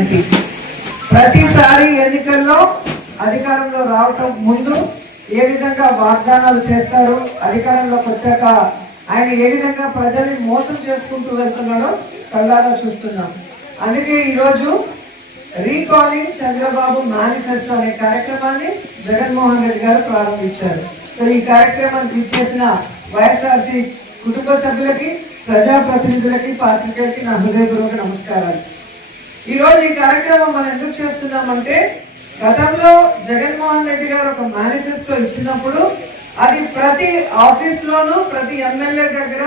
Guarantee. ప్రతిసారి ఎన్నికల్లో అధికారంలో రావటం ముందు ఏ విధంగా వాగ్దానాలు చేస్తారు, అధికారంలోకి వచ్చాక ఆయన ఏ విధంగా ప్రజల్ని మోసం చేసుకుంటూ వెళ్తున్నాడో కళ్ళారా చూస్తున్నాం. అందుకే ఈరోజు రీకాలింగ్ చంద్రబాబు మేనిఫెస్టో అనే కార్యక్రమాన్ని జగన్మోహన్ రెడ్డి గారు ప్రారంభించారు. సో ఈ కార్యక్రమాన్ని ఇచ్చేసిన వైఎస్ఆర్సీ కుటుంబ సభ్యులకి, ప్రజాప్రతినిధులకి, పాత్రికేయులకి నా హృదయపూర్వక నమస్కారాలు. ఈరోజు ఈ కార్యక్రమం మనం ఎందుకు చేస్తున్నామంటే, గతంలో జగన్మోహన్ రెడ్డి గారు ఒక మేనిఫెస్టో ఇచ్చినప్పుడు అది ప్రతి ఆఫీస్ లోను, ప్రతి ఎమ్మెల్యే దగ్గర,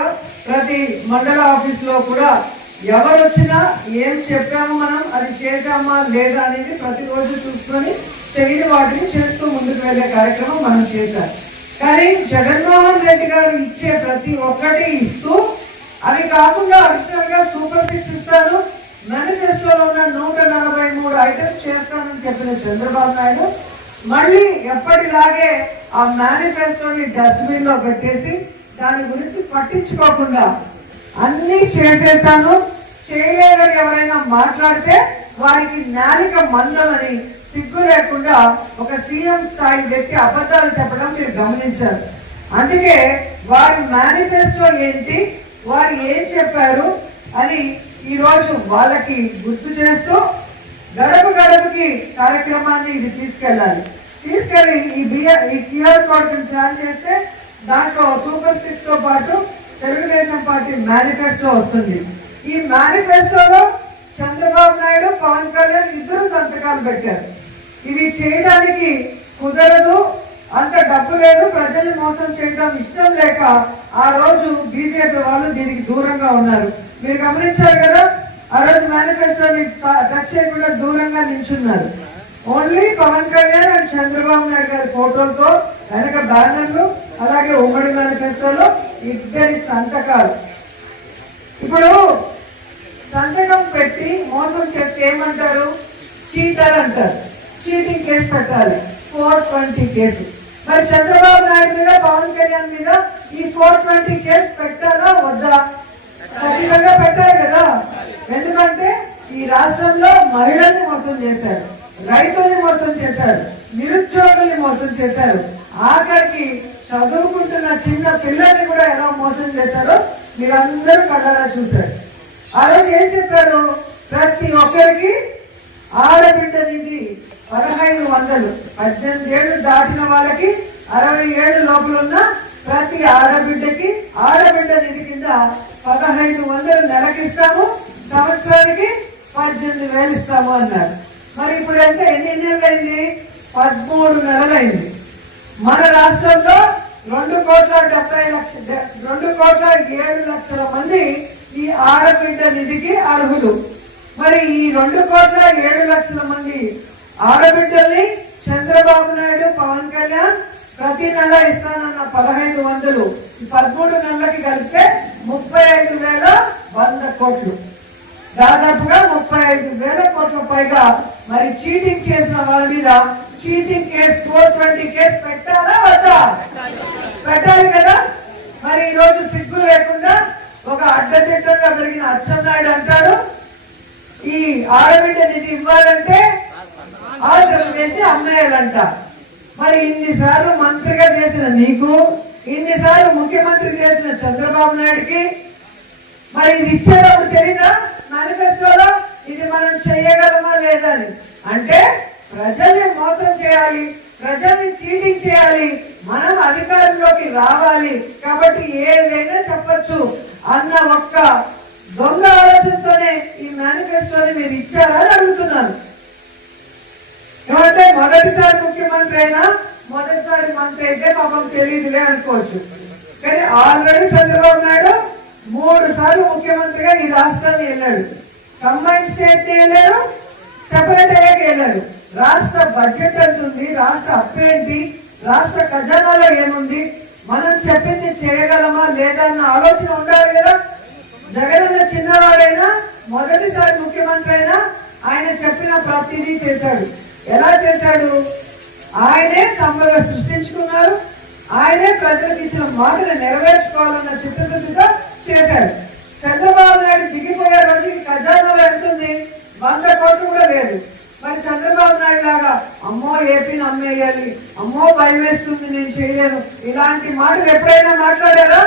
ప్రతి మండల ఆఫీస్ లో కూడా ఎవరు వచ్చినా ఏం చెప్పామో మనం అది చేసామా లేదా అనేది ప్రతిరోజు చూసుకొని చేయని వాటిని చేస్తూ ముందుకు వెళ్ళే కార్యక్రమం మనం చేశాం. కానీ జగన్మోహన్ రెడ్డి గారు ఇచ్చే ప్రతి ఒక్కటి ఇస్తూ, అది కాకుండా అడిషనల్ గా సూపర్ 6 ఇస్తాను, మేనిఫెస్టోలో ఉన్న 143 ఐటమ్స్ చేస్తానని చెప్పిన చంద్రబాబు నాయుడు మళ్ళీ ఎప్పటిలాగే ఆ మేనిఫెస్టోని డస్ట్బిన్ లో పెట్టేసి దాని గురించి పట్టించుకోకుండా అన్ని చేసేసాను, చేయలేదని ఎవరైనా మాట్లాడితే వారికి నాలిక మందమని సిగ్గు లేకుండా ఒక సీఎం స్థాయి వ్యక్తి అబద్ధాలు చెప్పడం మీరు గమనించారు. అందుకే వారి మేనిఫెస్టో ఏంటి, వారు ఏం చెప్పారు అని ఈరోజు వాళ్ళకి గుర్తు చేస్తూ గడప గడపకి కార్యక్రమాన్ని ఇది తీసుకెళ్ళి ఈ క్యూఆర్ కోడ్ స్కాన్ చేస్తే దాంట్లో సూపర్ 6 తో పాటు తెలుగుదేశం పార్టీ మేనిఫెస్టో వస్తుంది. ఈ మేనిఫెస్టోలో చంద్రబాబు నాయుడు, పవన్ కళ్యాణ్ ఇద్దరు సంతకాలు పెట్టారు. ఇవి చేయడానికి కుదరదు, అంత డబ్బు లేదు, ప్రజల్ని మోసం చేయడం ఇష్టం లేక ఆ రోజు బీజేపీ వాళ్ళు దీనికి దూరంగా ఉన్నారు. మీరు గమనించారు కదా, ఆ రోజు మేనిఫెస్టోని టచ్ చేయకుండా దూరంగా నిల్చున్నారు. ఓన్లీ పవన్ కళ్యాణ్ అండ్ చంద్రబాబు నాయుడు గారి ఫోటోలతో వెనక బ్యానర్లు, అలాగే ఉమ్మడి మేనిఫెస్టోలో ఇద్దరి సంతకాలు. ఇప్పుడు సంతకం పెట్టి మోసం చేస్తే ఏమంటారు? చీటర్ అంటారు. చీటింగ్ కేసు పెట్టాలి, 420 కేసు. మరి చంద్రబాబు నాయుడు మీద, పవన్ కళ్యాణ్ మీద ఈ 420 కేసు పెట్టాలా వద్దా? ఖచ్చితంగా పెట్టాలి కదా. ఎందుకంటే ఈ రాష్ట్రంలో మహిళల్ని మోసం చేశారు, రైతుల్ని మోసం చేశారు, నిరుద్యోగుల్ని మోసం చేశారు, ఆఖరికి చదువుకుంటున్న చిన్న పిల్లల్ని కూడా ఎలా మోసం చేశారో మీరందరూ కళ్ళారా చూశారు. ఆ రోజు ఏం చెప్పారు? ప్రతి ఒక్కరికి ఆడబిడ్డ నిధి 1500, 18 ఏళ్ళు దాటిన వాళ్ళకి, 60 ఏళ్ళు లోపల ఉన్న ప్రతి ఆడబిడ్డకి ఆడబిడ్డ నిధి కింద 1500 నెలకిస్తాము, సంవత్సరానికి 18,000 ఇస్తాము అన్నారు. మరి ఇప్పుడు అంటే ఎన్ని నెలలు అయింది? 13 నెలలు అయింది. మన రాష్ట్రంలో 2,70,00,000 మంది ఈ ఆడబిడ్డ నిధికి అర్హులు. మరి ఈ 2,07,00,000 మంది ఆడబిడ్డల్ని చంద్రబాబు నాయుడు, పవన్ కళ్యాణ్ ప్రతి నెల ఇస్తానన్న 1500 ఈ 13 నెలలకి కలిపితే 35,100 కోట్లు, దాదాపుగా 35,000 కోట్ల పైగా. మరి చీటింగ్ చేసిన వాళ్ళ మీద చీటింగ్ కేసు 420 కేసు పెట్టాలా వద్దా? పెట్టాలి కదా. మరి ఈ రోజు సిగ్గు లేకుండా ఒక అడ్డదిడ్డంగా పెరిగిన అచ్చెన్నాయుడు అంటాడు, ఈ ఆడబిడ్డ నిధి ఇవ్వాలంటే ఆర్డర్ చేసి అమ్మేయాలంట. మరి ఇన్నిసార్లు మంత్రిగా చేసిన నీకు, ఇన్నిసార్లు ముఖ్యమంత్రి చేసిన చంద్రబాబు నాయుడికి మరి ఇది ఇచ్చేటప్పుడు తెలియదా మేనిఫెస్టోలో ఇది మనం చేయగలమా లేదని? అంటే ప్రజల్ని మోసం చేయాలి, ప్రజల్ని చీటింగ్ చేయాలి, మనం అధికారంలోకి రావాలి కాబట్టి ఏదైనా చెప్పచ్చు అన్న ఒక్క దొంగ ఆలోచనతోనే ఈ మేనిఫెస్టోని మీరు ఇచ్చారని అడుగుతున్నాను. ఏమంటే మొదటిసారి ముఖ్యమంత్రి అయినా, మొదటిసారి మంత్రి అయితే పాపం తెలియదులే అనుకోవచ్చు. కానీ ఆల్రెడీ చంద్రబాబు నాయుడు 3 సార్లు ముఖ్యమంత్రిగా ఈ రాష్ట్రాన్ని వెళ్ళాడు. కంబైన్ స్టేట్ వెళ్ళాడు, సెపరేట్ అయ్యాక వెళ్ళాడు. రాష్ట్ర బడ్జెట్ ఎంత ఉంది, రాష్ట్ర అప్పు ఏంటి, రాష్ట్ర ఖజానాలో ఏముంది, మనం చెప్పింది చేయగలమా లేదా అన్న ఆలోచన ఉండాలి కదా. జగనన్న చిన్నవాడైనా, మొదటిసారి ముఖ్యమంత్రి అయినా ఆయన చెప్పిన ప్రతిదీ చేశాడు. ఎలా చేశాడు? ఆయనే సంపద సృష్టించుకున్నారు, ఆయనే ప్రజలకు ఇచ్చిన మాటలు నెరవేర్చుకోవాలన్న చిత్తశుద్ధితో చేశాడు. చంద్రబాబు నాయుడు దిగిపోయే రోజుకి ఖజానాలో ఎంత ఉంది? 100 కోట్లు కూడా లేదు. మరి చంద్రబాబు నాయుడు లాగా అమ్మో ఏపీని అమ్మేయాలి, అమ్మో భయం వేస్తుంది నేను చేయలేను, ఇలాంటి మాటలు ఎప్పుడైనా మాట్లాడారా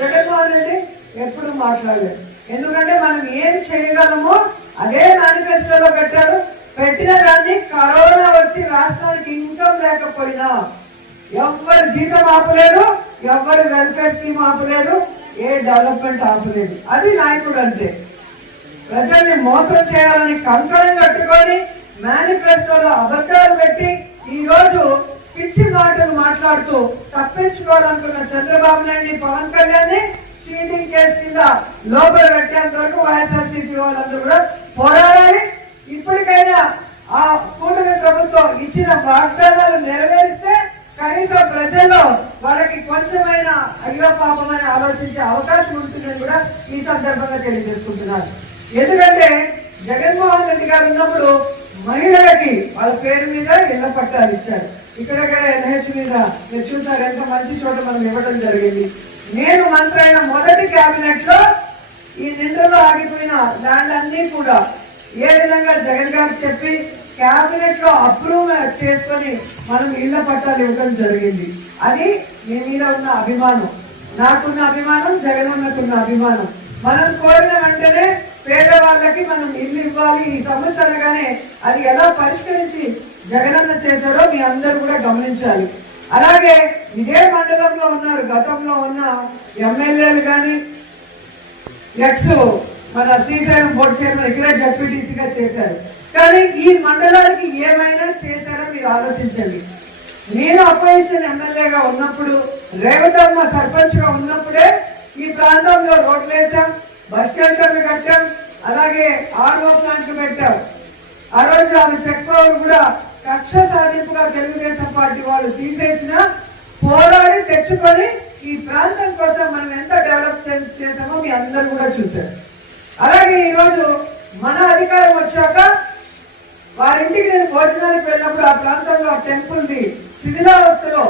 జగన్మోహన్ రెడ్డి? ఎప్పుడు మాట్లాడలేదు. ఎందుకంటే మనం ఏం చేయగలమో అదే మేనిఫెస్టోలో పెట్టారు. పెట్టిన దాన్ని కరోనా వచ్చి రాష్ట్రానికి ఇన్కమ్ లేకపోయినా ఎవ్వరు జీతం ఆపలేదు, ఎవ్వరు వెల్ఫేర్ స్కీమ్ ఆపలేదు, ఏ డెవలప్మెంట్ ఆపలేదు. అది నాయకుడు అంటే. ప్రజల్ని మోసం చేయాలని కంకణం కట్టుకొని మేనిఫెస్టోలో అబద్ధాలు పెట్టి ఈ రోజు పిచ్చి మాటలు మాట్లాడుతూ తప్పించుకోవాలనుకున్న చంద్రబాబు నాయుడిని, పవన్ కళ్యాణ్ చీటింగ్ కేసు కింద లోపల పెట్టేంత వరకు వైఎస్ఆర్సీపీ వాళ్ళందరూ కూడా పోరాడాలి. ఇప్పటికైనా ఆ కూటమి ప్రభుత్వం ఇచ్చిన వాగ్దానాలు నెరవేరిస్తే కనీసం ప్రజల్లో వాళ్ళకి కొంచెమైనా అయ్యో పాపమని ఆలోచించే అవకాశం ఉంటుందని కూడా ఈ సందర్భంగా తెలియజేసుకుంటున్నారు. ఎందుకంటే జగన్మోహన్ రెడ్డి గారు ఉన్నప్పుడు మహిళలకి వాళ్ళ పేరు మీద ఇళ్ల పట్టాలు ఇచ్చారు. ఇక్కడ ఎన్హెచ్ మీద మీరు చూసారు, ఎంత మంచి చోట మనం ఇవ్వడం జరిగింది. నేను మంత్రి అయిన మొదటి కేబినెట్ లో ఈ నిండులో ఆగిపోయిన ల్యాండ్ అన్ని కూడా ఏ విధంగా జగన్ గారు చెప్పి కేబినెట్ లో అప్రూవ్ చేసుకొని మనం ఇళ్ల పట్టాలు ఇవ్వడం జరిగింది. అది మీ మీద ఉన్న అభిమానం, నాకున్న అభిమానం, జగన్ ఉన్నకున్న అభిమానం. మనం కోరిన వెంటనే పేదవాళ్ళకి మనం ఇల్లు ఇవ్వాలి. ఈ సమస్య అనగానే అది ఎలా పరిష్కరించి జగనన్న చేశారో మీ అందరూ కూడా గమనించాలి. అలాగే ఇదే మండలంలో ఉన్నారు గతంలో ఉన్న ఎమ్మెల్యేలు కానీ, ఎక్స్ మన శ్రీశైలం బోర్డు చైర్మన్ ఇక్కడ జడ్పీటీసీగా చేశారు. కానీ ఈ మండలానికి ఏమైనా చేశారో మీరు ఆలోచించండి. నేను అపోజిషన్ ఎమ్మెల్యేగా ఉన్నప్పుడు, రేవతమ్మ సర్పంచ్ గా ఉన్నప్పుడే ఈ ప్రాంతంలో రోడ్లు వేసాం, బస్ షెల్టర్లు కట్టాం, అలాగే ఆర్ఓ ప్లాంట్లు పెట్టాం. ఆ రోజు ఆమె చెక్ పవర్ కూడా కక్ష సాధింపుగా తెలుగుదేశం పార్టీ వాళ్ళు తీసేసిన పోరాడి తెచ్చుకొని ఈ ప్రాంతం కోసం మనం ఎంత డెవలప్ చేసామో మీ అందరూ కూడా చూశారు. అలాగే ఈరోజు మన అధికారం వచ్చాక వారింటికి నేను భోజనానికి వెళ్ళినప్పుడు ఆ ప్రాంతంలో ఆ టెంపుల్ది శిథిలావస్థలో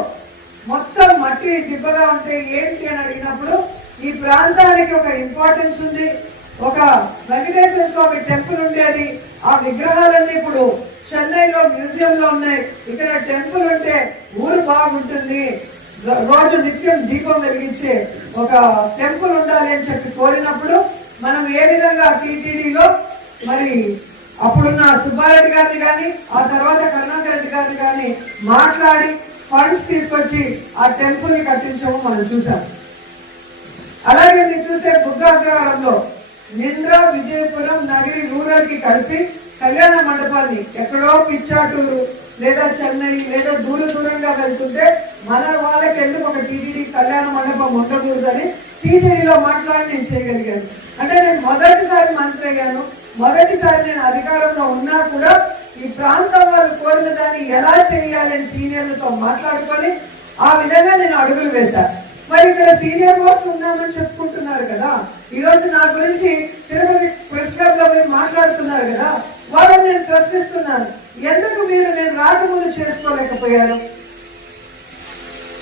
మొత్తం మట్టి దిబ్బగా ఉంటే ఏంటి అని అడిగినప్పుడు ఈ ప్రాంతానికి ఒక ఇంపార్టెన్స్ ఉంది, ఒక వెంకటేశ్వర స్వామి టెంపుల్ ఉండేది, ఆ విగ్రహాలన్నీ ఇప్పుడు చెన్నైలో మ్యూజియం లో ఉన్నాయి, ఇక్కడ టెంపుల్ ఉంటే ఊరు బాగుంటుంది, రోజు నిత్యం దీపం వెలిగించే ఒక టెంపుల్ ఉండాలి అని చెప్పి కోరినప్పుడు మనం ఏ విధంగా టీటీడీలో మరి అప్పుడున్న సుబ్బారెడ్డి గారిని కానీ ఆ తర్వాత కరుణాకర్ రెడ్డి గారిని కానీ మాట్లాడి ఫండ్స్ తీసుకొచ్చి ఆ టెంపుల్ ని కట్టించాము మనం చూసాం. అలాగే మీరు చూస్తే బుద్ధాగ్రహారంలో నింద్ర విజయపురం నగరి రూరల్ కి కలిపి కళ్యాణ మండపాన్ని ఎక్కడో పిచ్చాటూరు లేదా చెన్నై లేదా దూరంగా వెళ్తుంటే మన వాళ్ళకి ఎందుకు ఒక టీటీడీ కళ్యాణ మండపం ఉండకూడదని టీటీడీలో మాట్లాడి నేను చేయగలిగాను. అంటే నేను మొదటిసారి మంత్రి అయ్యాను, మొదటిసారి నేను అధికారంలో ఉన్నా కూడా ఈ ప్రాంతం వాళ్ళు కోరిన దాన్ని ఎలా చేయాలని సీనియర్లతో మాట్లాడుకొని ఆ విధంగా నేను అడుగులు వేశాను. మరి ఇక్కడ సీనియర్ మోస్ట్ ఉన్నామని చెప్పుకుంటున్నారు కదా, ఈ రోజు నా గురించి తిరుపతి ప్రెస్ క్లబ్ లో మీరు మాట్లాడుతున్నారు కదా, వాళ్ళని నేను ప్రశ్నిస్తున్నాను, ఎందుకు మీరు నేను రాకముందు చేసుకోలేకపోయారు?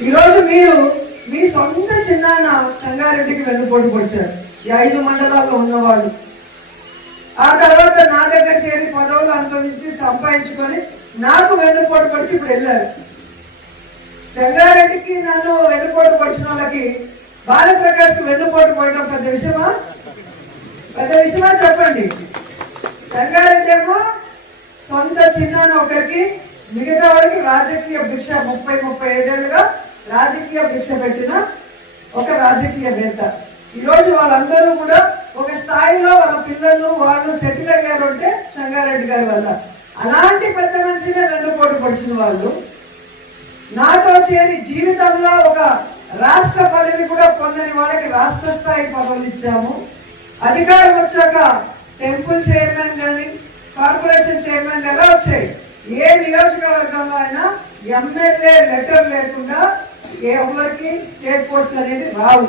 ఈరోజు మీరు మీ సొంత చిన్నాన్న సంగారెడ్డికి వెన్నుపోటు పొడిచారు, ఈ 5 మండలాల్లో ఉన్నవాళ్ళు. ఆ తర్వాత నా దగ్గర చేరి పదవులు అనుభవించి సంపాదించుకొని నాకు వెన్నుపోటు పొడిచి ఇప్పుడు వెళ్ళారు. సంగారెడ్డికి నన్ను వెన్నుపోటు పొడిచిన వాళ్ళకి భారతప్రకాష్ కు వెన్నుపోటు పోయడం పెద్ద విషయమా? పెద్ద విషయమా చెప్పండి. సంగారెడ్డి ఏమో సొంత చిన్నాన్న ఒకరికి, మిగతా వాడికి రాజకీయ భిక్ష 30-35 ఏళ్ళుగా రాజకీయ భిక్ష పెట్టిన ఒక రాజకీయవేత్త. ఈరోజు వాళ్ళందరూ కూడా ఒక స్థాయిలో వాళ్ళ పిల్లలు వాళ్ళు సెటిల్ అయ్యారు అంటే సంగారెడ్డి గారి వల్ల. అలాంటి పెద్ద మనిషినే వెన్నుపోటు పొడిచిన వాళ్ళు నాతో చేరి జీవితంలో ఒక రాష్ట్ర పదవి కూడా పొందని వాళ్ళకి రాష్ట్ర స్థాయి పదవులు ఇచ్చాము. అధికారం వచ్చాక టెంపుల్ చైర్మన్ కానీ కార్పొరేషన్ చైర్మన్ ఎలా వచ్చాయి? ఏ నియోజకవర్గంలో అయినా ఎమ్మెల్యే లెటర్ లేకుండా ఎవరికి స్టేట్ పోస్ట్ అనేది రావు.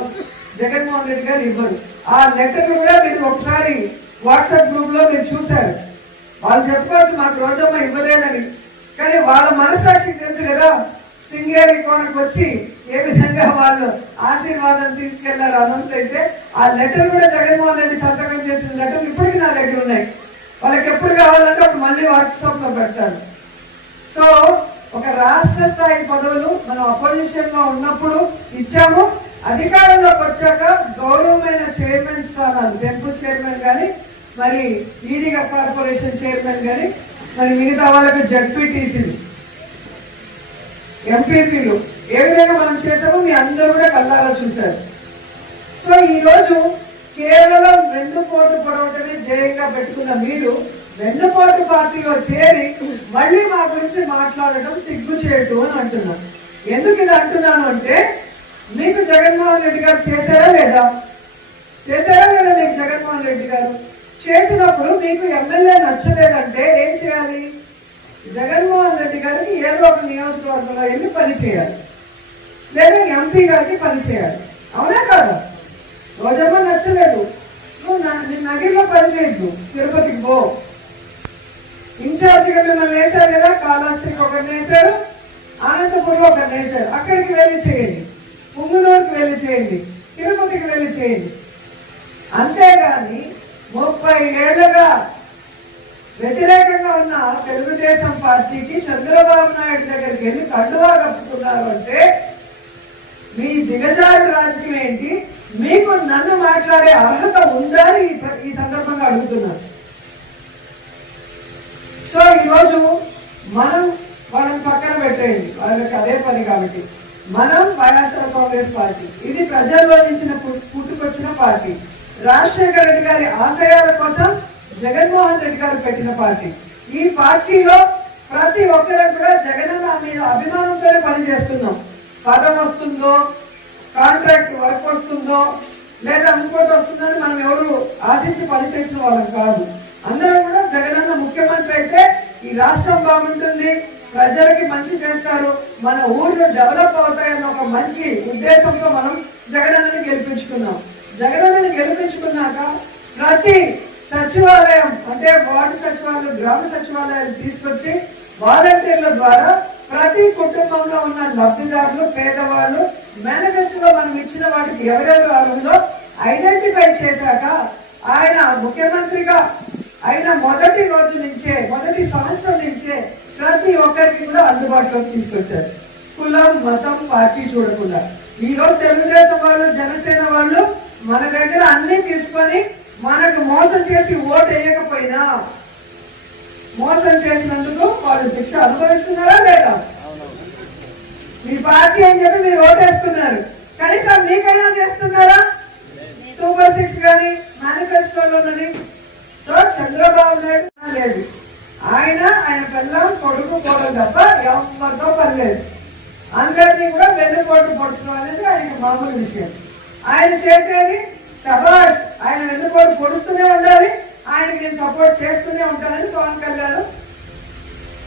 జగన్మోహన్ రెడ్డి గారు ఇవ్వరు. ఆ లెటర్ కూడా మీరు ఒకసారి వాట్సాప్ గ్రూప్ లో మీరు చూశారు. వాళ్ళు చెప్పుకోవచ్చు మాకు రోజమ్మ ఇవ్వలేదని, కానీ వాళ్ళ మనసాక్షికి తెలుసు కదా సింగేరి కోనకు వచ్చి ఏ విధంగా వాళ్ళు ఆశీర్వాదం తీసుకెళ్లారు అనౌన్స్ అయితే ఆ లెటర్ కూడా జగన్మోహన్ రెడ్డి సంతకం చేసిన లెటర్ ఇప్పటికీ నా దగ్గర ఉన్నాయి. వాళ్ళకి ఎప్పుడు కావాలంటే అప్పుడు మళ్ళీ వాట్సాప్ లో పెడతారు. సో ఒక రాష్ట్ర స్థాయి పదవులు మనం అపోజిషన్ లో ఉన్నప్పుడు ఇచ్చాము, అధికారంలోకి వచ్చాక గౌరవమైన చైర్మన్ స్థానాలు, టెంపుల్ చైర్మన్ కానీ, మరి ఈడీగా కార్పొరేషన్ చైర్మన్ కానీ, మరి మిగతా వాళ్ళకి జడ్పీటీసీలు, ఎంపీపీలు ఏ విధంగా మనం చేసామో మీ అందరూ కూడా కళ్ళారా చూశారు. సో ఈరోజు కేవలం వెన్నుపోటు పొడవటమే ధ్యేయంగా పెట్టుకున్న మీరు వెన్నుపోటు పార్టీలో చేరి మళ్ళీ మా గురించి మాట్లాడటం సిగ్గుచేటు అని అంటున్నాను. ఎందుకు ఇది అంటున్నాను అంటే, మీకు జగన్మోహన్ రెడ్డి గారు చేశారా లేదా? చేశారా లేదా మీకు జగన్మోహన్ రెడ్డి గారు? చేసినప్పుడు మీకు ఎమ్మెల్యే నచ్చలేదంటే ఏం చేయాలి? జగన్మోహన్ రెడ్డి గారికి ఏదో ఒక నియోజకవర్గంలో వెళ్ళి పని చేయాలి, లేదా ఎంపీ గారికి పని చేయాలి. అవునా కాదా? రోజమ్మ నచ్చలేదు, నువ్వు నగిరిలో పని చేయొద్దు, తిరుపతికి పో. ఇన్ఛార్జిగా మిమ్మల్ని వేశారు కదా, కాళహస్తికి ఒకరిని వేశారు, అనంతపురంలో ఒకరిని వేశారు. అక్కడికి వెళ్ళి చేయండి, పుంగునూరుకి వెళ్ళి చేయండి, తిరుపతికి వెళ్ళి చేయండి. అంతేగాని 30 ఏళ్లుగా వ్యతిరేకంగా ఉన్న తెలుగుదేశం పార్టీకి చంద్రబాబు నాయుడు దగ్గరికి వెళ్ళి కండువా కప్పుతున్నారు అంటే మీ దిగజారు రాజకీయం ఏంటి? మీకు నన్ను మాట్లాడే అర్హత ఉందా అని ఈ సందర్భంగా అడుగుతున్నారు. సో ఈరోజు మనం పక్కన పెట్టేయండి, వాళ్ళకి అదే పని. కాబట్టి మనం వైఎస్ఆర్ కాంగ్రెస్ పార్టీ, ఇది ప్రజల్లో నుంచి పుట్టుకొచ్చిన పార్టీ. రాజశేఖర రెడ్డి గారి ఆశయాల కోసం జగన్మోహన్ రెడ్డి గారు పెట్టిన పార్టీ. ఈ పార్టీలో ప్రతి ఒక్కరు కూడా జగనన్న మీద అభిమానంతోనే పనిచేస్తున్నాం. పదం వస్తుందో, కాంట్రాక్ట్ వర్క్ వస్తుందో, లేదా ఇంకోటి వస్తుందని మనం ఎవరు ఆశించి పనిచేసిన వాళ్ళం కాదు. అందరం కూడా జగనన్న ముఖ్యమంత్రి అయితే ఈ రాష్ట్రం బాగుంటుంది, ప్రజలకి మంచి చేస్తారు, మన ఊర్లు డెవలప్ అవుతాయన్న ఒక మంచి ఉద్దేశంతో మనం జగనన్నని గెలిపించుకున్నాం. జగనన్నని గెలిపించుకున్నాక ప్రతి సచివాలయం, అంటే వార్డు సచివాలయాలు, గ్రామ సచివాలయాలు తీసుకొచ్చి వాలంటీర్ల ద్వారా ప్రతి కుటుంబంలో ఉన్న లబ్ధిదారులు, పేదవాళ్ళు, మేనిఫెస్టోలో మనం ఇచ్చిన వాటికి ఎవరెవరు అర్హులో ఐడెంటిఫై చేశాక ఆయన ముఖ్యమంత్రిగా అయిన మొదటి రోజు నుంచే, మొదటి సంవత్సరం నుంచే ప్రతి ఒక్కరికి కూడా అందుబాటులోకి తీసుకొచ్చారు. కులం, మతం, పార్టీ చూడకుండా. ఈరోజు తెలుగుదేశం వాళ్ళు, జనసేన వాళ్ళు మన దగ్గర అన్ని తీసుకొని మనకు మోసం చేసి ఓటు వేయకపోయినా, మోసం చేసినందుకు వాళ్ళు శిక్ష అనుభవిస్తున్నారా లేదా? మీ పార్టీ అని చెప్పి మీరు ఓటేస్తున్నారు, కనీసం మీకైనా చేస్తున్నారా? సూపర్ 6 కానీ మేనిఫెస్టోలో ఉన్నది. సో చంద్రబాబు నాయుడు లేదు, ఆయన పిల్లలు, కొడుకు, కోడలు తప్ప ఎవరితో పని లేదు. అందరినీ కూడా వెన్నుపోటు పొడచడం అనేది ఆయనకి మామూలు విషయం. ఆయన చేసేది సభాష్, ఆయన వెన్నుపోటు పొడుస్తూనే ఉండాలి, ఆయనకి నేను సపోర్ట్ చేస్తూనే ఉంటానని పవన్ కళ్యాణ్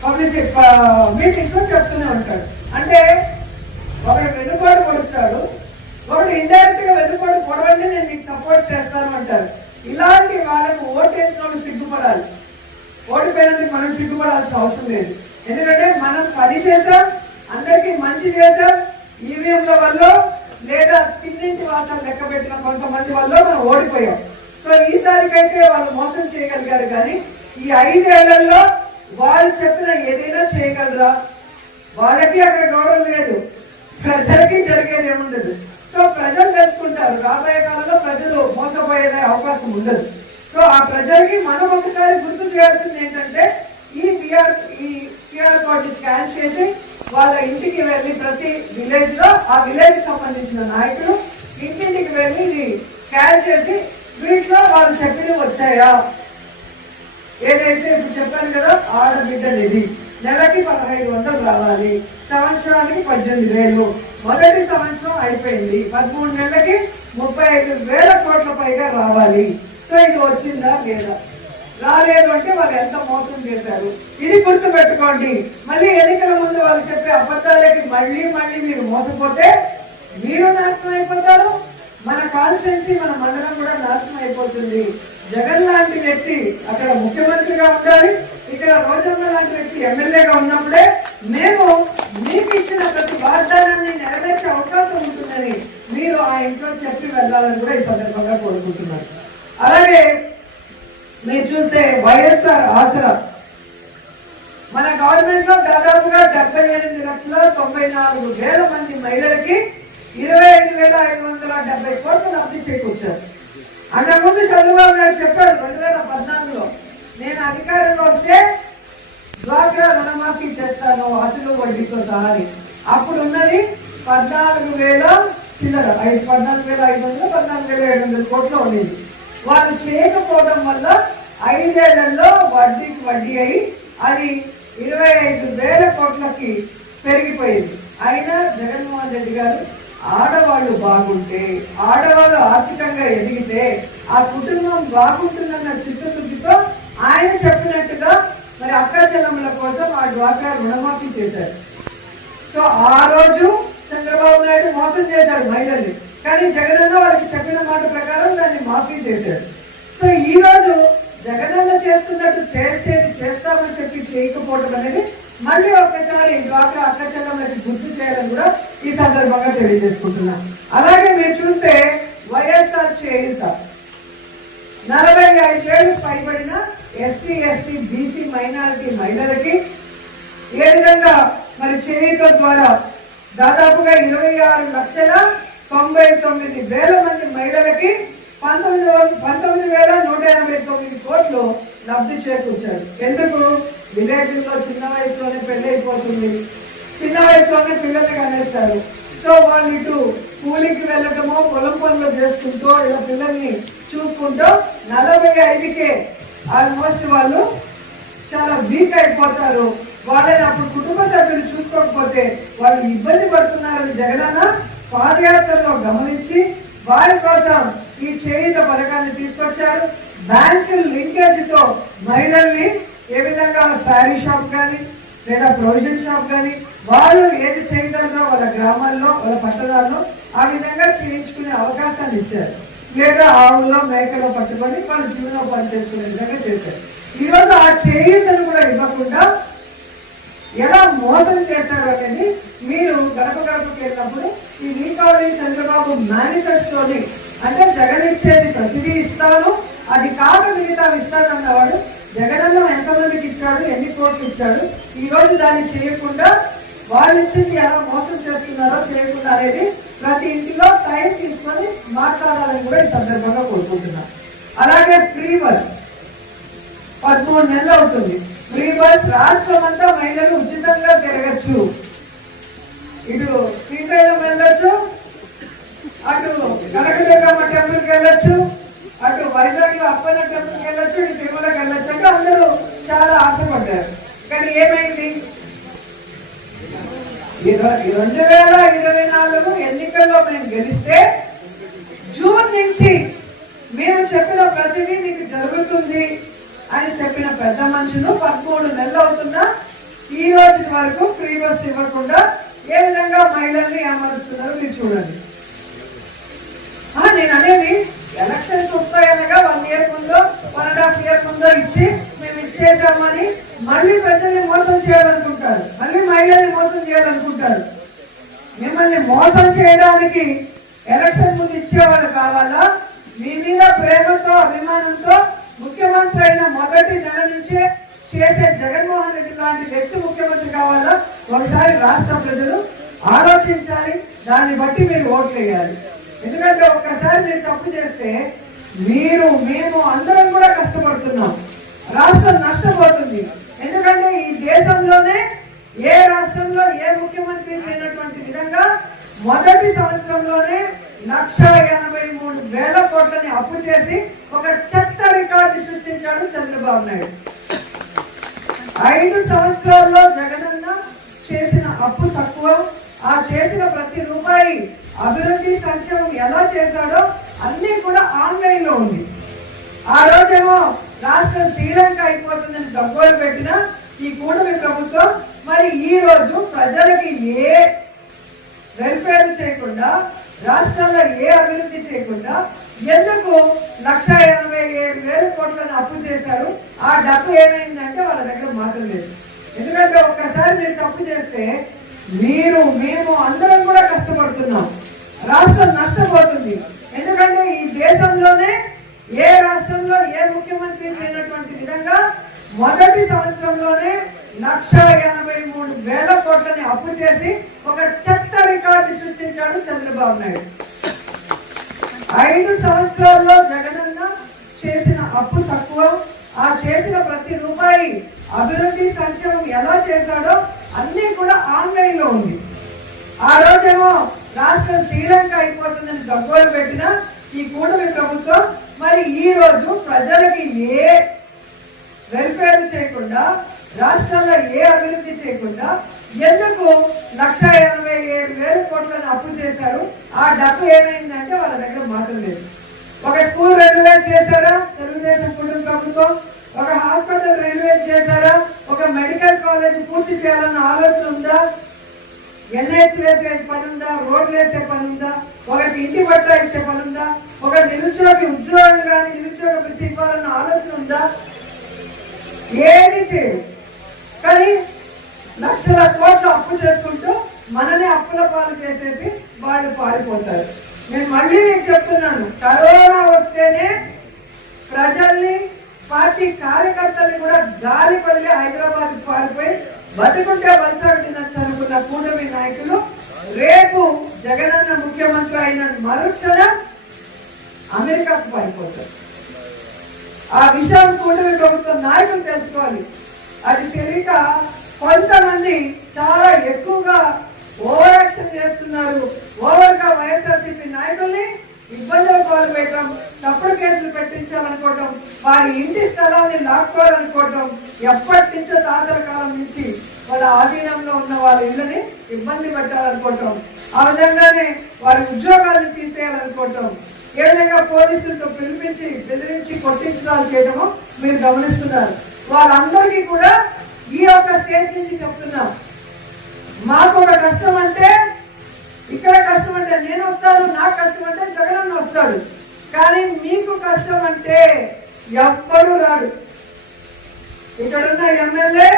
పబ్లిక్ మీటింగ్స్ లో చెప్తూనే ఉంటాడు. అంటే ఒకడు వెన్నుపోటు పొడుస్తాడు, ఒకడు ఇండైరెక్ట్ గా వెన్నుపోటు పొడవండి, నేను మీకు సపోర్ట్ చేస్తాను అంటారు. ఇలాంటి వాళ్ళకు ఓటేసిన వాళ్ళు సిగ్గుపడాలి. ఓడిపోయినందుకు మనం సిగ్గుపడాల్సిన అవసరం లేదు. ఎందుకంటే మనం పని చేసాం, అందరికీ మంచి చేసాం. ఈవీఎంల వల్ల లేదా తిన్నింటి వార్తలు లెక్క పెట్టిన కొంతమంది వల్ల మనం ఓడిపోయాం. సో ఈసారికైతే వాళ్ళు మోసం చేయగలిగారు, కానీ ఈ 5 ఏళ్లలో వాళ్ళు చెప్పిన ఏదైనా చేయగలరా? వాళ్ళకి అక్కడ గౌరవం లేదు, ప్రజలకి జరిగేది ఏముండదు. సో ప్రజలు తెలుసుకుంటారు, రాబోయే కాలంలో ప్రజలు మోసపోయే అవకాశం ఉండదు. సో ఆ ప్రజలకి మనం ఒకసారి గుర్తు చేయాల్సింది ఏంటంటే, ఈ క్యూఆర్ కోడ్ స్కాన్ చేసి వాళ్ళ ఇంటికి వెళ్ళి ప్రతి విలేజ్ లో ఆ విలేజ్ సంబంధించిన నాయకులు ఇంటింటికి వెళ్ళి ఇది స్కాన్ చేసి వీటిలో వాళ్ళు చెప్పినవి వచ్చాయా, ఏదైతే ఇప్పుడు చెప్పాను కదా, ఆడబిడ్డ నిధి నెలకి 1500 రావాలి, సంవత్సరానికి 18,000, మొదటి సంవత్సరం అయిపోయింది, 13 నెలలకి 35,000 కోట్ల పైగా రావాలి. సో ఇది వచ్చిందా లేదా? రాలేదు అంటే వాళ్ళు ఎంత మోసం చేశారు, ఇది గుర్తు పెట్టుకోండి. మళ్ళీ ఎన్నికల ముందు వాళ్ళు చెప్పే అబద్ధాలకి మళ్ళీ మీరు మోసపోతే మీరు నాశనం అయిపోతారు, మన కాన్స్టిట్యున్సీ, మన మండలం కూడా నాశనం అయిపోతుంది. జగన్ లాంటి వ్యక్తి అక్కడ ముఖ్యమంత్రిగా ఉండాలి, ఇక్కడ రోజమ్మ లాంటి వ్యక్తి ఎమ్మెల్యేగా ఉన్నప్పుడే మేము మీకు ఇచ్చిన ప్రతి వాగ్దానాన్ని నెరవేర్చే అవకాశం ఉంటుందని మీరు ఆ ఇంట్లో చెప్పి వెళ్ళాలని కూడా ఈ సందర్భంగా కోరుకుంటున్నారు. అలాగే మీరు చూస్తే వైఎస్ఆర్ ఆసరా మన గవర్నమెంట్ లో దాదాపుగా 78,94,000 మంది మహిళలకి 25,570 కోట్లు లబ్ధి చేకూర్చారు. అంతకుముందు చంద్రబాబు నాయుడు చెప్పాడు 2014లో నేను అధికారంలో వస్తే డ్వాక్రా రుణమాఫీ చేస్తాను అసలు వడ్డీతో సహా. అప్పుడు ఉన్నది 14,000 చిల్లర, 14,500 14,700 కోట్లు ఉండేది. వాళ్ళు చేయకపోవడం వల్ల 5 ఏళ్లలో వడ్డీకి వడ్డీ అయి అది 25,000 కోట్లకి పెరిగిపోయింది. అయినా జగన్మోహన్ రెడ్డి గారు ఆడవాళ్ళు బాగుంటే, ఆడవాళ్ళు ఆర్థికంగా ఎదిగితే ఆ కుటుంబం బాగుంటుందన్న చిత్తశుద్ధితో ఆయన చెప్పినట్టుగా మరి అక్క చెల్లెమ్మల కోసం ఆ డ్వాక్రా రుణమాఫీ చేశారు. సో ఆ రోజు చంద్రబాబు నాయుడు మోసం చేశాడు మహిళల్ని, కానీ జగనన్న వాళ్ళకి చెప్పిన మాట ప్రకారం దాన్ని మాఫీ చేశాడు. సో ఈ రోజు జగనన్న చేస్తున్నట్టు చేస్తామని చెప్పి చేయకపోవడం అనేది మళ్ళీ ఒకసారి డ్వాక్రా అక్క చెల్లెమ్మలకి గుర్తు చేయాలని కూడా ఈ సందర్భంగా తెలియజేసుకుంటున్నా. అలాగే మీరు చూస్తే వైఎస్ఆర్ చేయూత 45 ఏళ్ళు పైబడిన ఎస్సీ ఎస్టీ బీసీ మైనారిటీ మహిళలకి ఏ విధంగా మరి చేయూత ద్వారా దాదాపుగా 26,99,000 మంది మహిళలకి 19,189 కోట్లు లబ్ధి చేకూర్చారు. ఎందుకు? విలేజ్లో చిన్న వయసులోనే పెళ్లి అయిపోతుంది, చిన్న వయసులోనే పిల్లల్ని కనేస్తారు. సో వాళ్ళు ఇటు కూలికి వెళ్ళటమో పొలం పనులు చేసుకుంటూ ఇలా పిల్లల్ని చూసుకుంటూ 45కే ఆల్మోస్ట్ వాళ్ళు చాలా వీక్ అయిపోతారు. వాళ్ళని అప్పుడు కుటుంబ సభ్యులు చూసుకోకపోతే వాళ్ళు ఇబ్బంది పడుతున్నారని జగనన్న పాదయాత్రలో గమనించి వారి కోసం ఈ చేయూత పథకాన్ని తీసుకొచ్చారు. బ్యాంకు లింకేజీతో మహిళల్ని ఏ విధంగా శారీ షాప్ కానీ లేదా ప్రొవిజన్ షాప్ కానీ వాళ్ళు ఏది చేయగలరో వాళ్ళ గ్రామాల్లో వాళ్ళ పట్టణాల్లో ఆ విధంగా చేయించుకునే అవకాశాన్ని ఇచ్చారు. లేదా ఆవుల్లో మేకలో పట్టుకొని వాళ్ళు జీవనోపాధి చేసుకునే విధంగా చేశారు. ఈరోజు ఆ చేయూతను కూడా ఇవ్వకుండా ఎలా మోసం చేశారు అనేది మీరు గడప గడపకి వెళ్ళినప్పుడు ఈ దీపావళి చంద్రబాబు మేనిఫెస్టోని, అంటే జగన్ ఇచ్చేది ప్రతిదీ ఇస్తాను, అది కాక మిగతా ఇస్తానన్నవాడు జగనన్న ఎంతమందికి ఇచ్చాడు, ఎన్ని కోట్లు ఇచ్చాడు, ఈ రోజు దాన్ని చేయకుండా వాళ్ళు ఇచ్చింది ఎలా మోసం చేస్తున్నారో చేయకుండా అనేది ప్రతి ఇంటిలో టైం తీసుకొని మాట్లాడాలని కూడా ఈ సందర్భంగా కోరుకుంటున్నాను. అలాగే ఫ్రీ బస్ 13 నెలలు అవుతుంది. ఫ్రీ బస్ రాష్ట్రం అంతా మహిళలు ఉచితంగా తిరగచ్చు. ఇటు శ్రీశైలం వెళ్ళొచ్చు, అటు కనకదుర్గమ్మ టెంపుల్కి వెళ్ళొచ్చు, అటు వైజాగ్ లో అప్పన్న టెంపుల్కి వెళ్ళొచ్చు, ఇటు తిరుమలకి వెళ్ళొచ్చు అంటే అందరూ చాలా ఆశపడ్డారు. కానీ ఏమైంది? 2024 ఎన్నికల్లో మేము గెలిస్తే జూన్ నుంచి మేము చెప్పిన ప్రతిదీ మీకు జరుగుతుంది అని చెప్పిన పెద్ద మనుషులు 13 నెలలు అవుతున్నా ఈ రోజు వరకు ఫ్రీ బస్ ఇవ్వకుండా ఏ విధంగా మహిళల్ని ఏమరుస్తున్నారో మీరు చూడండి. నేను అనేది ఎలక్షన్స్ వస్తాయనగా 1 ఇయర్ ముందో 1.5 ఇయర్ ముందో ఇచ్చి మేము ఇచ్చేసామని మళ్ళీ ప్రజల్ని మోసం చేయాలనుకుంటారు, మళ్ళీ మహిళల్ని మోసం చేయాలనుకుంటారు. మిమ్మల్ని మోసం చేయడానికి ఎలక్షన్ ముందు ఇచ్చేవాళ్ళు కావాలా? మీ మీద ప్రేమతో అభిమానంతో ముఖ్యమంత్రి అయిన మొదటి నెల నుంచే చేసే జగన్మోహన్ రెడ్డి లాంటి వ్యక్తి ముఖ్యమంత్రి కావాలా? ఒకసారి రాష్ట్ర ప్రజలు ఆలోచించాలి, దాన్ని బట్టి మీరు ఓట్లు వేయాలి. ఎందుకంటే ఒక్కసారి మీరు తప్పు చేస్తే మేము అందరం కూడా కష్టపడుతున్నాం, రాష్ట్రం నష్టపోతుంది. ఎందుకంటే ఈ దేశంలోనే ఏ రాష్ట్రంలో ఏ ముఖ్యమంత్రి చేయనటువంటి విధంగా మొదటి సంవత్సరంలోనే 1,83,000 కోట్లని అప్పు చేసి ఒక చెత్త రికార్డు సృష్టించాడు చంద్రబాబు నాయుడు. 5 సంవత్సరాల్లో జగనన్న చేసిన అప్పు తక్కువ, ఆ చేసిన ప్రతి రూపాయి అభివృద్ధి సంక్షేమం ఎలా చేశాడో అన్ని కూడా ఆన్లైన్ లో ఉంది. ఆ రోజేమో రాష్ట్రం శ్రీలంక అయిపోతుందని గబ్బోలు పెట్టిన ఈ కూటమి ప్రభుత్వం మరి ఈ రోజు ప్రజలకి ఏ వెల్ఫేర్ చేయకుండా, రాష్ట్రంలో ఏ అభివృద్ధి చేయకుండా ఎందుకు 1,87,000 కోట్లను అప్పు చేశారు? ఆ డబ్బు ఏమైందంటే వాళ్ళ దగ్గర మాటలు లేదు. ఎందుకంటే ఒక్కసారి మీరు తప్పు చేస్తే మేము అందరం కూడా కష్టపడుతున్నాం, రాష్ట్రం నష్టపోతుంది. ఎందుకంటే ఈ దేశంలోనే ఏ రాష్ట్రంలో ఏ ముఖ్యమంత్రి చేయనటువంటి విధంగా మొదటి సంవత్సరంలోనే 1,83,000 కోట్లని అప్పు చేసి ఒక చెత్త రికార్డు సృష్టించాడు చంద్రబాబు నాయుడు. 5 సంవత్సరాల్లో జగనన్న చేసిన అప్పు తక్కువ, ఆ చేసిన ప్రతి రూపాయి అభివృద్ధి సంక్షేమం ఎలా చేశాడో అన్ని కూడా ఆన్లైన్ లో ఉంది. ఆ రోజేమో రాష్ట్రం శ్రీలంక అయిపోతుందని గగ్గోలు పెట్టిన ఈ కూటమి ప్రభుత్వం మరి ఈ రోజు ప్రజలకి ఏ వెల్ఫేర్ చేయకుండా, రాష్ట్రంలో ఏ అభివృద్ధి చేయకుండా ఎందుకు 1,87,000 కోట్లను అప్పు చేశారు? ఆ డబ్బు ఏమైందంటే వాళ్ళ దగ్గర మాటలు లేదు. ఒక స్కూల్ రెన్యువేట్ చేశారా తెలుగుదేశం కుటుంబ ప్రభుత్వం? ఒక హాస్పిటల్ రెన్యువేట్ చేశారా? ఒక మెడికల్ కాలేజ్ పూర్తి చేయాలన్న ఆలోచన ఉందా? ఎన్హెచ్ వేసే పని ఉందా? రోడ్లు వేసే పని ఉందా? ఒకటి ఇంటి పట్ల ఇచ్చే పని ఉందా? ఒక నిరుద్యోగి ఉద్యోగం కానీ నిరుద్యోగ వృత్తి ఇవ్వాలన్న ఆలోచన ఉందా? ఏది చేయదు. కానీ లక్షల కోట్లు అప్పు చేసుకుంటూ మననే అప్పుల పాలు చేసేసి వాళ్ళు పారిపోతారు. నేను మళ్ళీ మీకు చెప్తున్నాను, కరోనా వస్తేనే ప్రజల్ని పార్టీ కార్యకర్తల్ని కూడా గాలి వదిలి హైదరాబాద్ పారిపోయి బతుకుంటే వలస తినచ్చు అనుకున్న కూటమి నాయకులు రేపు జగనన్న ముఖ్యమంత్రి అయిన మరుక్షణం అమెరికాకు పారిపోతారు. ఆ విషయం కూటమి ప్రభుత్వ నాయకులు తెలుసుకోవాలి. అది తెలియక కొంతమంది చాలా ఎక్కువగా ఓవర్ యాక్షన్ చేస్తున్నారు. ఓవర్ గా వైఎస్ఆర్సీపీ నాయకుల్ని ఇబ్బందులు పాలు పెట్టడం, తప్పుడు కేసులు పెట్టించాలనుకోవటం, వారి ఇంటి స్థలాన్ని లాక్కోవాలనుకోవటం, ఎప్పటి నుంచో తాతల కాలం నుంచి వాళ్ళ ఆధీనంలో ఉన్న వాళ్ళ ఇళ్ళని ఇబ్బంది పెట్టాలనుకోవటం, ఆ విధంగానే వారి ఉద్యోగాలను తీసేయాలనుకోవటం, ఏ విధంగా పోలీసులతో పిలిపించి బెదిరించి కొట్టించడాలు చేయడమో మీరు గమనిస్తున్నారు. వాళ్ళందరికీ కూడా ఈ యొక్క స్టేజ్ నుంచి చెప్తున్నాం, మాకు ఒక కష్టం అంటే ఇక్కడ కష్టం అంటే నేను వస్తాను, నాకు కష్టం అంటే జగనన్న వస్తాడు. కానీ మీకు కష్టం అంటే ఎవ్వరూ రాడు. ఇక్కడున్న ఎమ్మెల్యే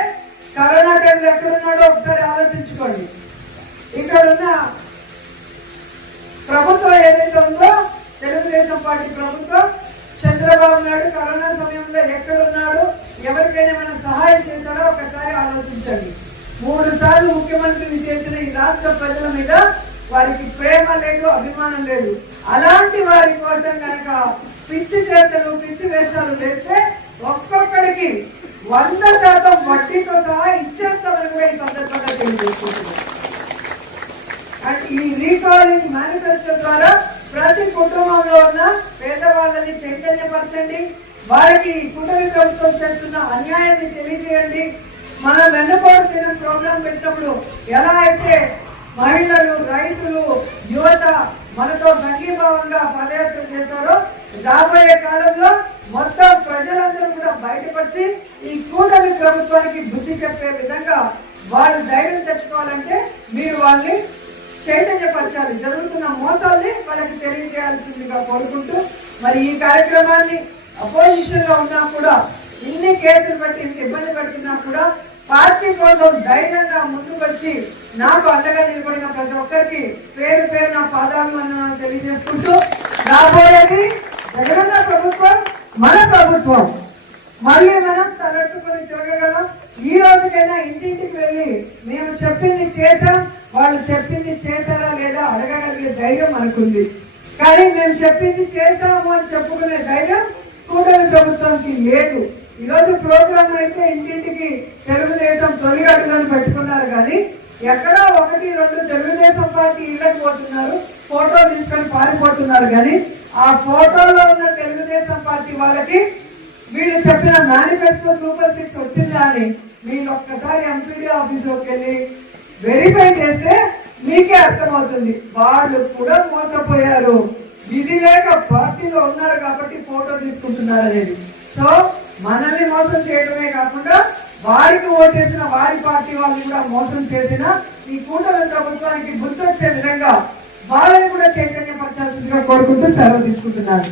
కరోనా టైంలో ఎక్కడున్నాడో ఒకసారి ఆలోచించుకోండి. ఇక్కడున్న ప్రభుత్వం ఏదైతే ఉందో తెలుగుదేశం పార్టీ ప్రభుత్వం, చంద్రబాబు నాయుడు కరోనా సమయంలో ఎక్కడున్నాడు, ఎవరికైనా మనం సహాయం చేశారో ఒకసారి ఆలోచించండి. 3 సార్లు ముఖ్యమంత్రిని చేసిన ఈ రాష్ట్ర ప్రజల మీద వారికి ప్రేమ లేదు, అభిమానం లేదు. అలాంటి వారి కోసం కనుక పిచ్చి చేతలు పిచ్చి వేషాలు వేస్తే ఒక్కొక్కడికి 100% వడ్డీతో సహా ఇచ్చేస్తామని కూడా ఈ సందర్భంగా తెలియజేసుకుంటున్నాం. అండ్ ఈ రీకాలింగ్ మేనిఫెస్టో ద్వారా ప్రతి కుటుంబంలో ఉన్న పేదవాళ్ళని చైతన్యపరచండి, వారికి కూటమి ప్రభుత్వం చేస్తున్న అన్యాయాన్ని తెలియజేయండి. మన వెన్నుపోటు దినం ప్రోగ్రాం పెట్టినప్పుడు ఎలా అయితే మహిళలు, రైతులు, యువత మనతో సంఘీభావంగా పదయాత్ర చేశారో రాబోయే కాలంలో మొత్తం ప్రజలందరూ కూడా బయటపడి ఈ కూటమి ప్రభుత్వానికి బుద్ధి చెప్పే విధంగా వాళ్ళు ధైర్యం తెచ్చుకోవాలంటే మీరు వాళ్ళని చైతన్యపరచాలి. జరుగుతున్న మోసాల్ని వాళ్ళకి తెలియజేయాల్సిందిగా కోరుకుంటూ మరి ఈ కార్యక్రమాన్ని అపోజిషన్ లో ఉన్నా కూడా ఇన్ని కేసులు పెట్టి ఇంత ఇబ్బంది పెడుతున్నా కూడా పార్టీ కోసం ధైర్యంగా ముందుకు వచ్చి నాకు అండగా నిలబడిన ప్రతి ఒక్కరికి పేరు పేరు నా పాదాభివందనాలు తెలియజేసుకుంటూ రాబోయేది జగనన్న ప్రభుత్వం, మన ప్రభుత్వం. మళ్ళీ మనం తలెత్తుకొని తిరగగలం. ఈ రోజుకైనా ఇంటింటికి వెళ్ళి మేము చెప్పింది చేశాం, వాళ్ళు చెప్పింది చేశారా లేదా అడగగలిగే ధైర్యం మనకుంది. కానీ మేము చెప్పింది చేశాము అని చెప్పుకునే ధైర్యం కూటమి ప్రభుత్వానికి లేదు. ఈరోజు ప్రోగ్రాం అయితే ఇంటింటికి తెలుగుదేశం తొలి అడుగులను పెట్టుకున్నారు, కానీ ఎక్కడో 1-2 తెలుగుదేశం పార్టీ ఇళ్ళకి పోతున్నారు, ఫోటో తీసుకొని పారిపోతున్నారు. కానీ ఆ ఫోటోలో ఉన్న తెలుగుదేశం పార్టీ వాళ్ళకి వీళ్ళు చెప్పిన మేనిఫెస్టో సూపర్ 6 వచ్చిందా అని మీరు ఒక్కసారి ఎంపీడీ ఆఫీస్లోకి వెళ్ళి వెరిఫై చేస్తే మీకే అర్థమవుతుంది. వాళ్ళు కూడా మోసపోయారు, విధి లేక పార్టీలో ఉన్నారు కాబట్టి ఫోటో తీసుకుంటున్నారు అనేది. సో మనల్ని మోసం చేయడమే కాకుండా వారికి ఓటేసిన వారి పార్టీ వాళ్ళని కూడా మోసం చేసిన ఈ కూటమి ప్రభుత్వానికి గుర్తొచ్చే విధంగా వాళ్ళని కూడా చైతన్యపరచాల్సిందిగా కోరుకుంటూ సెలవు తీసుకుంటున్నారు.